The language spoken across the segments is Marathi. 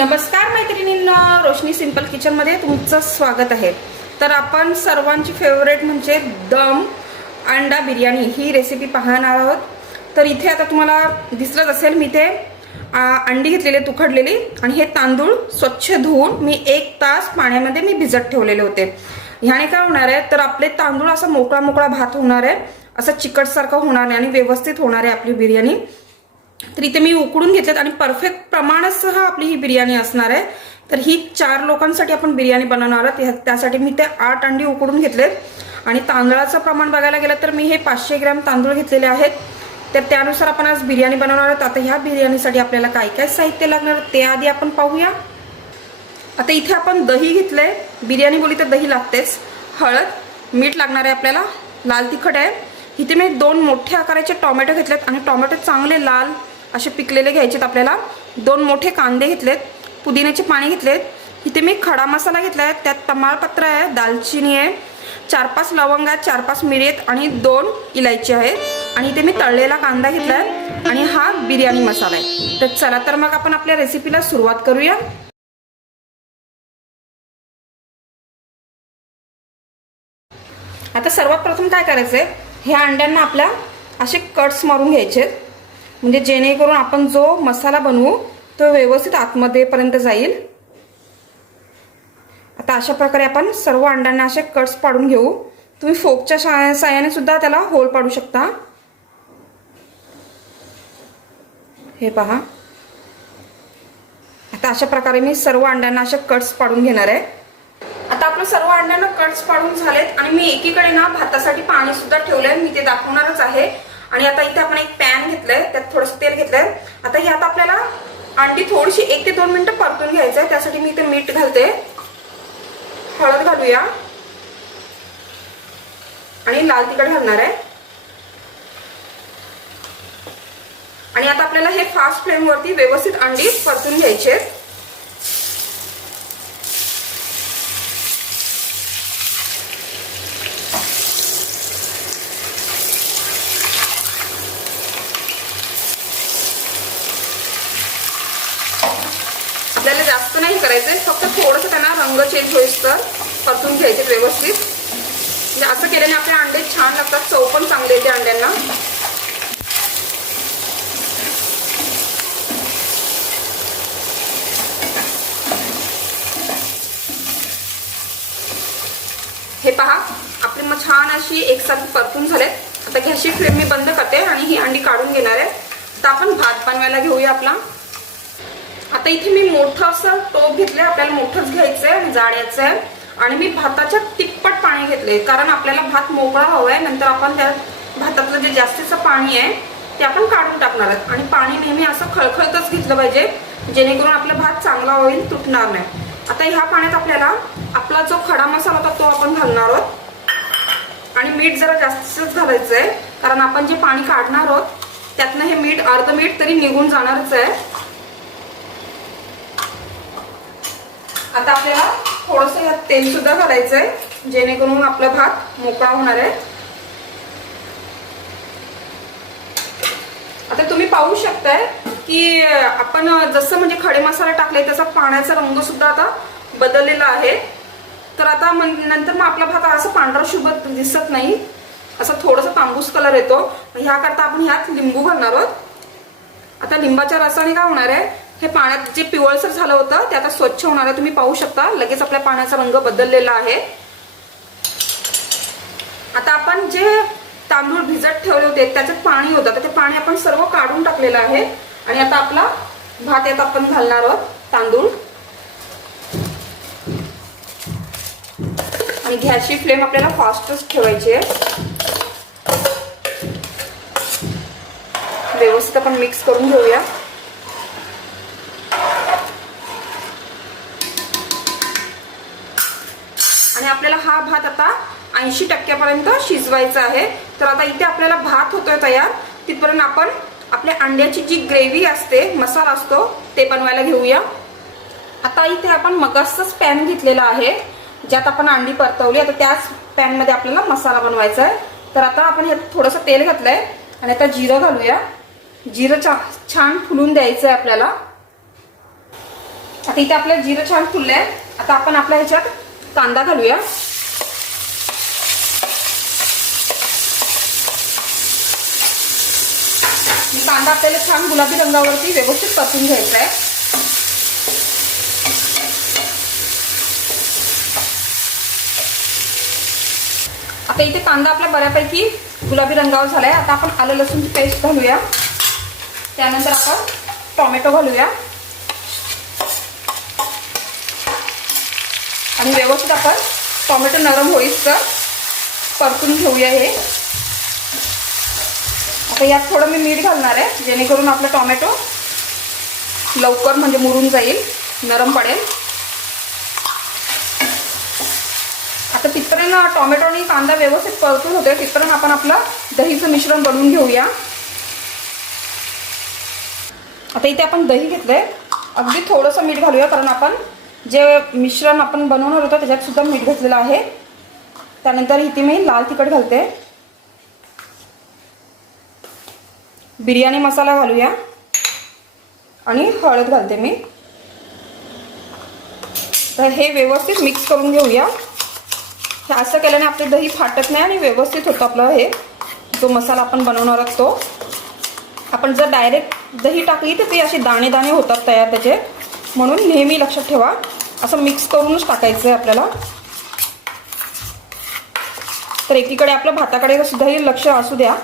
नमस्कार मैत्रिणींना रोशनी सिंपल किचनमध्ये तुमचं स्वागत आहे. तर आपण सर्वांची फेवरेट म्हणजे दम अंडा बिर्याणी ही रेसिपी पाहणार आहोत. तर इथे आता तुम्हाला दिसलंच असेल मी ते अंडी घेतलेली तुखडलेली आणि हे तांदूळ स्वच्छ धुवून मी एक तास पाण्यामध्ये मी भिजत ठेवलेले होते. ह्याने काय होणार आहे तर आपले तांदूळ असा मोकळा मोकळा भात होणार आहे असं चिकटसारखं होणार आहे आणि व्यवस्थित होणार आहे आपली बिर्याणी. तर इथे मी उकडून घेतलेत आणि परफेक्ट प्रमाणासह आपली ही बिर्याणी असणार आहे. तर ही चार लोकांसाठी आपण बिर्याणी बनवणार आहोत. त्यासाठी मी ते आठ अंडी उकडून घेतलेत. आणि तांदळाचं प्रमाण बघायला गेलं तर मी हे पाचशे ग्रॅम तांदूळ घेतलेले आहेत. तर त्यानुसार आपण आज बिर्याणी बनवणार आहोत. आता ह्या बिर्याणीसाठी आपल्याला काय काय साहित्य लागणार ते आधी आपण पाहूया. आता इथे आपण दही घेतलंय. बिर्याणी बोली तर दही लागतेच. हळद मीठ लागणार आहे आपल्याला. लाल तिखट आहे. इथे मी दोन मोठे आकाराचे टोमॅटो घेतलेत. आणि टोमॅटो चांगले लाल असे पिकलेले घ्यायचेत आपल्याला. दोन मोठे कांदे घेतलेत पुदिन्याचे पाणी घेतलेत. इथे मी खडा मसाला घेतलाय त्यात तमालपत्र आहे दालचिनी आहे चार पाच लवंग आहेत चार पाच मिरी आहेत आणि दोन इलायची आहेत. आणि इथे मी तळलेला कांदा घेतलाय आणि हा बिर्याणी मसाला आहे. तर चला तर मग आपण आपल्या रेसिपीला सुरुवात करूया. आता सर्वात प्रथम काय करायचंय? ह्या अंड्यांना आपल्या असे कट्स मारून घ्यायचे म्हणजे जेणेकरून आपण जो मसाला बनवू तो व्यवस्थित आतमध्येपर्यंत जाईल. आता अशा प्रकारे आपण सर्व अंड्यांना असे कट्स पाडून घेऊ. तुम्ही फोकच्या साह्याने सुद्धा त्याला होल पाडू शकता. हे पहा. आता अशा प्रकारे मी सर्व अंड्यांना असे कट्स पाडून घेणार आहे. आता आपलं सर्व अंड्यांना कट्स पाडून झालेत आणि मी एकीकडे ना भातासाठी पाणी सुद्धा ठेवलंय. मी ते दाखवणारच आहे. आणि आता इथे आपण एक पॅन घेतलंय त्यात थोडंसं तेल घेतलंय. आता ही आता आपल्याला अंडी थोडीशी एक ते दोन मिनिटं परतून घ्यायचंय. त्यासाठी मी इथे मीठ घालते. हळद घालूया. आणि लाल तिखट घालणार आहे. आणि आता आपल्याला हे फास्ट फ्लेम वरती व्यवस्थित अंडी परतून घ्यायचे आहेत आपल्याला जास्त नाही करायचंय फक्त थोडंसं त्यांना रंग चेंज परतून घ्यायचे व्यवस्थित. म्हणजे असं केल्याने आपले अंडे छान लागतात. चव पण चांगले येते अंड्यांना. हे पहा. आपली मग छान अशी एकसारखी परतून झालेत. आता गॅसची फ्लेम मी बंद करते आणि ही अंडी काढून घेणार आहे. तर आपण भात बनवायला घेऊया आपला. आता इथे मी मोठं असं टोप घेतलंय आपल्याला मोठंच घ्यायचं आहे जाड्याचं आहे आणि मी भाताच्या तिप्पट पाणी घेतलंय कारण आपल्याला भात मोकळा हवाय नंतर आपण त्या भातातलं जे जास्तीचं पाणी आहे ते आपण काढून टाकणार आहोत. आणि पाणी नेहमी असं खळखळतच घेतलं पाहिजे जेणेकरून आपला भात चांगला होईल तुटणार नाही. आता ह्या पाण्यात आपल्याला आपला जो खडा मसाला होता तो आपण घालणार आहोत. आणि मीठ जरा जास्तीतच घालायचं आहे कारण आपण जे पाणी काढणार आहोत त्यातनं हे मीठ अर्ध मीठ तरी निघून जाणारच आहे. आता आपल्याला थोडस यात तेल सुद्धा घालायचंय जेणेकरून आपला भात मोकळा होणार आहे. आता तुम्ही पाहू शकताय की आपण जसं म्हणजे खडे मसाला टाकले त्याचा पाण्याचा रंग सुद्धा आता बदललेला आहे. तर आता नंतर मग आपला भात असं पांढरा शुभत दिसत नाही. असं थोडंसं तांबूस कलर येतो. ह्याकरता आपण ह्यात लिंबू घालणार आहोत. आता लिंबाच्या रसाने काय होणार आहे? हे पाण्यात जे पिवळसर झालं होतं ते आता स्वच्छ होणार आहे. तुम्ही पाहू शकता लगेच आपल्या पाण्याचा रंग बदललेला आहे. आता आपण जे तांदूळ भिजत ठेवले होते त्याच्यात पाणी होतं. तर ते पाणी आपण सर्व काढून टाकलेलं आहे. आणि आता आपला भात यात आपण घालणार आहोत तांदूळ. आणि गॅसची फ्लेम आपल्याला फास्टच ठेवायची आहे. व्यवस्थित आपण मिक्स करून घेऊया आणि आपल्याला हा भात आता ऐंशी टक्क्यापर्यंत शिजवायचा आहे. तर आता इथे आपल्याला भात होतोय तयार. तिथपर्यंत आपण आपल्या अंड्याची जी ग्रेव्ही असते मसाला असतो ते बनवायला घेऊया. आता इथे आपण मगसच पॅन घेतलेला आहे ज्यात आपण अंडी परतवली. आता त्याच पॅनमध्ये आपल्याला मसाला बनवायचा आहे. तर आता आपण ह्यात थोडंसं तेल घातलंय आणि आता जिरं घालूया. जिरं छान फुलून द्यायचं आहे आपल्याला. आता इथे आपलं जिरं छान फुललं आहे आता आपण आपल्या ह्याच्यात कांदा घालूया. कांदा आपल्याला छान गुलाबी रंगावरती व्यवस्थित परतून घ्यायचा आहे आता इथे कांदा आपला बऱ्यापैकी गुलाबी रंगावर झालाय. आता आपण आलं लसूणची पेस्ट घालूया. त्यानंतर आपण टोमॅटो घालूया. आणि व्यवस्थित आपण टोमॅटो नरम होईस तर परतून घेऊया हे. आता यात थोडं मी मीठ घालणार आहे जेणेकरून आपलं टोमॅटो लवकर म्हणजे मुरून जाईल नरम पडेल. आता तिथपर्यंत टोमॅटो आणि कांदा व्यवस्थित परतून होते तिथपर्यंत आपण आपलं दहीचं मिश्रण बनवून घेऊया. आता इथे आपण दही घेतलंय. अगदी थोडंसं मीठ घालूया कारण आपण जे मिश्रण आपण बनवणार होतं त्याच्यात सुद्धा मीठ घातलेलं आहे. त्यानंतर इथे मी लाल तिखट घालते. बिर्याणी मसाला घालूया. आणि हळद घालते मी. तर हे व्यवस्थित मिक्स करून घेऊया. हे असं केल्याने आपले दही फाटत नाही आणि व्यवस्थित होतं आपलं हे. जो मसाला आपण बनवणार आहोत तो. आपण जर डायरेक्ट दही टाकली तर ते असे दाणे दाणे होतात तयार त्याचे. म्हणून नेहमी लक्षात ठेवा. असं मिक्स करूनच टाकायचं आहे आपल्याला. तर एकीकडे आपलं भाताकडे सुद्धाही लक्ष असू द्या.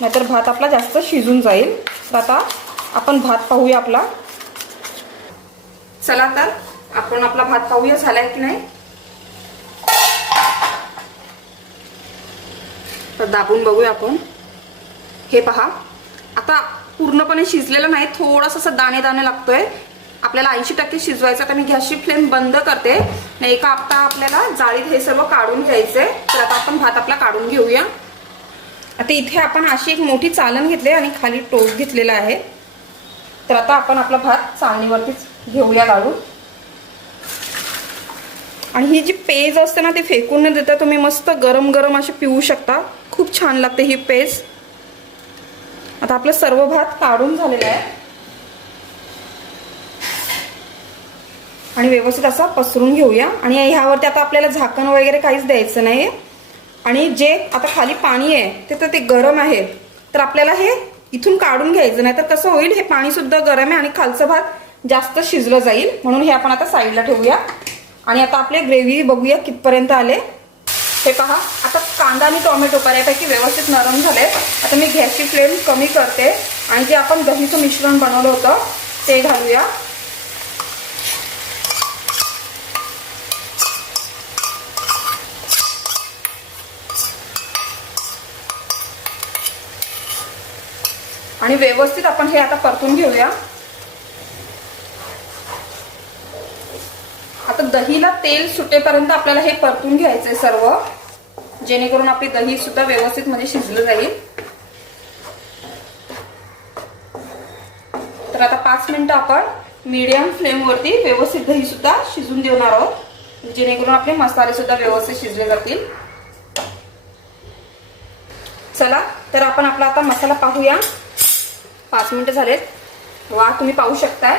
नाहीतर भात आपला जास्त शिजून जाईल. तर आता आपण भात पाहूया आपला. चला तर आपण आपला भात पाहूया झालाय की नाही. तर दाबून बघूया आपण. हे पहा. आता पूर्णपणे शिजलेलं नाही थोडंसं असं दाणे दाणे लागतोय. आपल्याला ऐंशी टक्के शिजवायचं तर मी गॅसची फ्लेम बंद करते. नाही एका आपता आपल्याला जाळीत हे सर्व काढून घ्यायचंय. तर आता आपण भात आपला काढून घेऊया. आता इथे आपण अशी एक मोठी चालण घेतली आणि खाली टोप घेतलेला आहे. तर आता आपण आपला भात चालणीवरतीच घेऊया गाळून. आणि ही जी पेज असते ना ते फेकून न देता तुम्ही मस्त गरम गरम असे पिऊ शकता. खूप छान लागते ही पेज. आता आपलं सर्व भात काढून झालेला आहे. आणि व्यवस्थित असा पसरून घेऊया. आणि ह्यावरती आता आपल्याला झाकण वगैरे काहीच द्यायचं नाही आणि जे आता खाली पाणी आहे ते तर ते गरम आहे. तर आपल्याला हे इथून काढून घ्यायचं नाही तर कसं होईल हे पाणी सुद्धा गरम आहे आणि खालचं भात जास्त शिजलं जाईल. म्हणून हे आपण आता साईडला ठेवूया. आणि आता आपले ग्रेव्ही बघूया कितपर्यंत आले. हे पहा आता कांदा आणि टोमॅटो बऱ्यापैकी व्यवस्थित नरम झाले. आता मी गॅसची फ्लेम कमी करते. आणि जे आपण दहीचं मिश्रण बनवलं होतं ते घालूया. आणि व्यवस्थित आपण हे आता परतून घेऊया. आता दहीला तेल सुटेपर्यंत आपल्याला हे परतून घ्यायचंय सर्व. जेणेकरून आपली दही सुद्धा व्यवस्थित म्हणजे शिजलं जाईल. तर आता पाच मिनिटं आपण मीडियम फ्लेमवरती व्यवस्थित दही सुद्धा शिजून देणार आहोत. जेणेकरून आपले मसाले सुद्धा व्यवस्थित शिजले जातील. चला तर आपण आपला आता मसाला पाहूया. पाच मिनिटं झालेत. वा तुम्ही पाहू शकताय.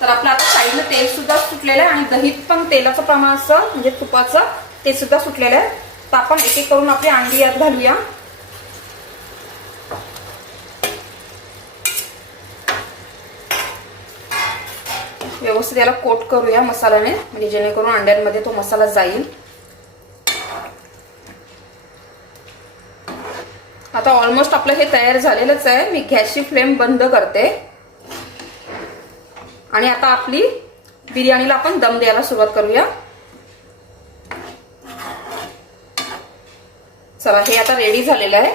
तर आपलं आता साईडनं तेल सुद्धा सुटलेलं आहे आणि दहीत पण तेलाचं प्रमाण असं म्हणजे तुपाचं ते सुद्धा सुटलेलं आहे. तर आपण एक एक करून आपली अंडी यात घालूया. व्यवस्थित याला कोट करूया मसाल्याने म्हणजे जेणेकरून अंड्यांमध्ये तो मसाला जाईल. आता ऑलमोस्ट आपलं हे तयार झालेलंच आहे. मी गॅसची फ्लेम बंद करते. आणि आता आपली बिर्याणीला आपण दम द्यायला सुरुवात करूया. चला हे आता रेडी झालेलं आहे.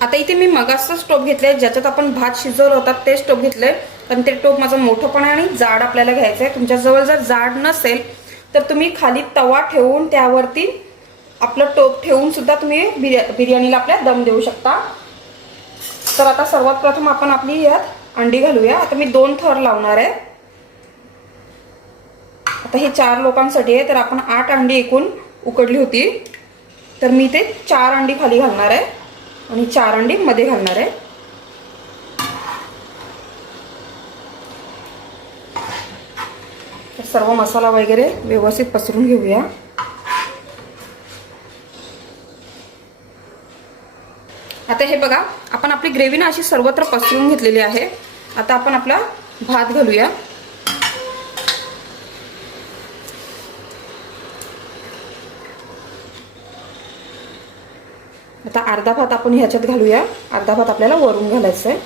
आता इथे मी मगाचा स्टोव घेतलाय ज्याच्यात आपण भात शिजवलं होता ते स्टोव घेतलंय. पण ते टोप माझं मोठं पण आहे आणि जाड आपल्याला घ्यायचं आहे तुमच्याजवळ जर जाड नसेल तर तुम्ही खाली तवा ठेवून त्यावरती आपलं टोप ठेवून सुद्धा तुम्ही बिर्या बिर्याणीला आपल्या दम देऊ शकता. तर आता सर्वात प्रथम आपण आपली यात अंडी घालूया. आता मी दोन थर लावणार आहे. आता हे चार लोकांसाठी आहे तर आपण आठ अंडी एकूण उकडली होती. तर मी ते चार अंडी खाली घालणार आहे आणि चार अंडी मध्ये घालणार आहे. सर्व मसाला वगैरे व्यवस्थित पसरून घेऊया. आता हे बघा आपण आपली ग्रेव्ही ना अशी सर्वत्र पसरून घेतलेली आहे. आता आपण आपला भात घालूया. आता अर्धा भात आपण ह्याच्यात घालूया. अर्धा भात आपल्याला वरून घालायचं आहे.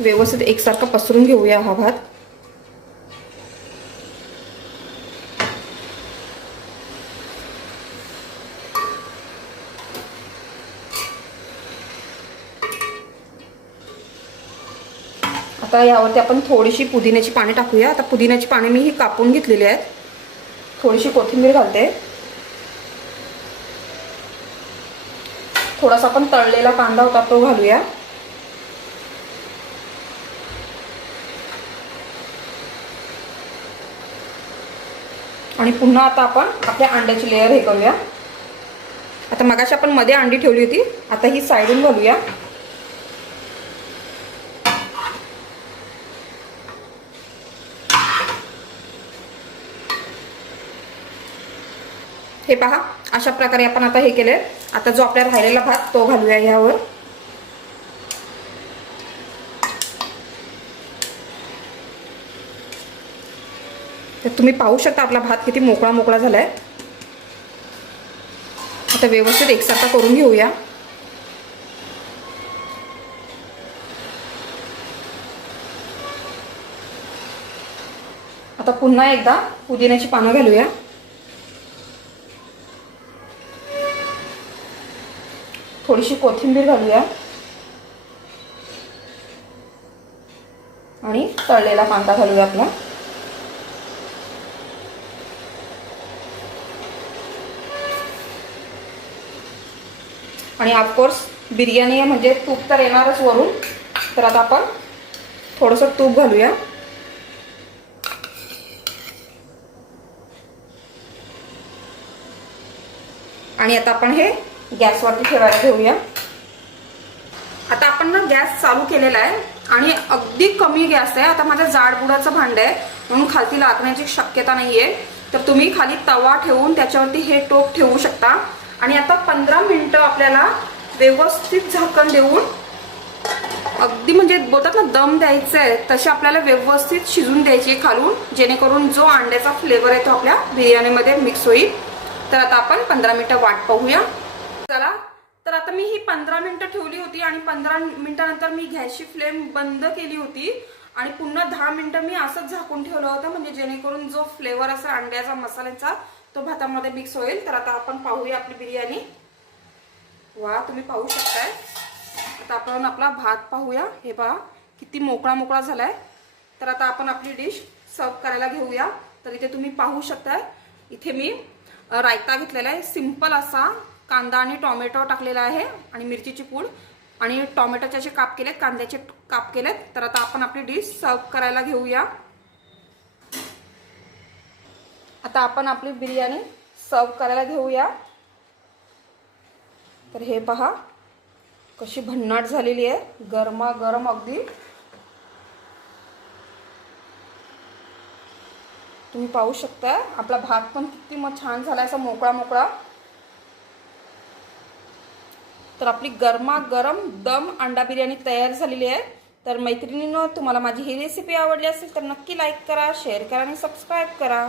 व्यवस्थित एकसारखा पसरून घेऊया हा भात. आता यावरती आपण थोडीशी पुदिन्याची पाने टाकूया. आता पुदिन्याची पाने मी ही कापून घेतलेली आहेत. थोडीशी कोथिंबीर घालते. थोडासा आपण तळलेला कांदा होता तो घालूया. आणि पुन्हा आता आपण आपल्या अंड्याची लेअर हे करूया. आता मगाशी आपण मध्ये अंडी ठेवली होती. आता ही साईडून घालूया. हे पहा अशा प्रकारे आपण आता हे केलंय. आता जो आपल्या राहिलेला भात तो घालूया ह्यावर. तर तुम्ही पाहू शकता आपला भात किती मोकळा मोकळा झालाय. आता व्यवस्थित एकसारखा करून घेऊया. आता पुन्हा एकदा पुदिन्याची पानं घालूया. थोडीशी कोथिंबीर घालूया. आणि तळलेला कांदा घालूया आपला. आणि ऑफकोर्स बिर्याणी आहे म्हणजे तूप तर येणारच वरून. तर आता आपण थोडंसं तूप घालूया. आणि आता आपण हे गॅसवरती ठेवायला घेऊया आता आपण ना गॅस चालू केलेला आहे आणि अगदी कमी गॅस आहे. आता माझं जाडबुडाचं भांड आहे म्हणून खालती लागण्याची शक्यता नाहीये. तर तुम्ही खाली तवा ठेवून त्याच्यावरती हे टोप ठेवू शकता. आणि आता पंधरा मिनटं आपल्याला व्यवस्थित झाकण देऊन अगदी म्हणजे बोलतात ना दम द्यायचं आहे तसे आपल्याला व्यवस्थित शिजून द्यायची खालून जेणेकरून जो अंड्याचा फ्लेवर आहे तो आपल्या बिर्याणीमध्ये मिक्स होईल. तर आता आपण पंधरा मिनिटं वाट पाहूया. चला तर आता मी ही पंधरा मिनिटं ठेवली होती आणि पंधरा मिनिटानंतर मी गॅसची फ्लेम बंद केली होती. आणि पुन्हा दहा मिनिटं मी असंच झाकून ठेवलं होतं म्हणजे जेणेकरून जो फ्लेवर असा अंड्याचा मसाल्याचा तो भातामध्ये मिक्स होईल. तर आता आपण पाहूया आपली बिर्याणी. वा तुम्ही पाहू शकताय. आता आपण आपला भात पाहूया. हे पहा किती मोकळा मोकळा झालाय. तर आता आपण आपली डिश सर्व करायला घेऊया. तर इथे तुम्ही पाहू शकताय. इथे मी रायता घेतलेला आहे. सिंपल असा कांदा आणि टोमॅटो टाकलेला आहे आणि मिरचीची पूड. आणि टॉमॅटोचे असे काप केलेत कांद्याचे काप केलेत. तर आता आपण आपली डिश सर्व करायला घेऊया. आता आपण आपली बिर्याणी सर्व करायला घेऊया. तर हे पहा कशी भन्नाट झालेली आहे. गरमा गरम अगदी. तुम्ही पाहू शकता आपला भात पण किती मग छान झाला असा मोकळा मोकळा तर आपली गरमा गरम दम अंडा बिर्याणी तयार झालेली आहे. तर मैत्रिणीनं तुम्हाला माझी ही रेसिपी आवडली असेल तर नक्की लाईक करा शेअर करा आणि सबस्क्राईब करा.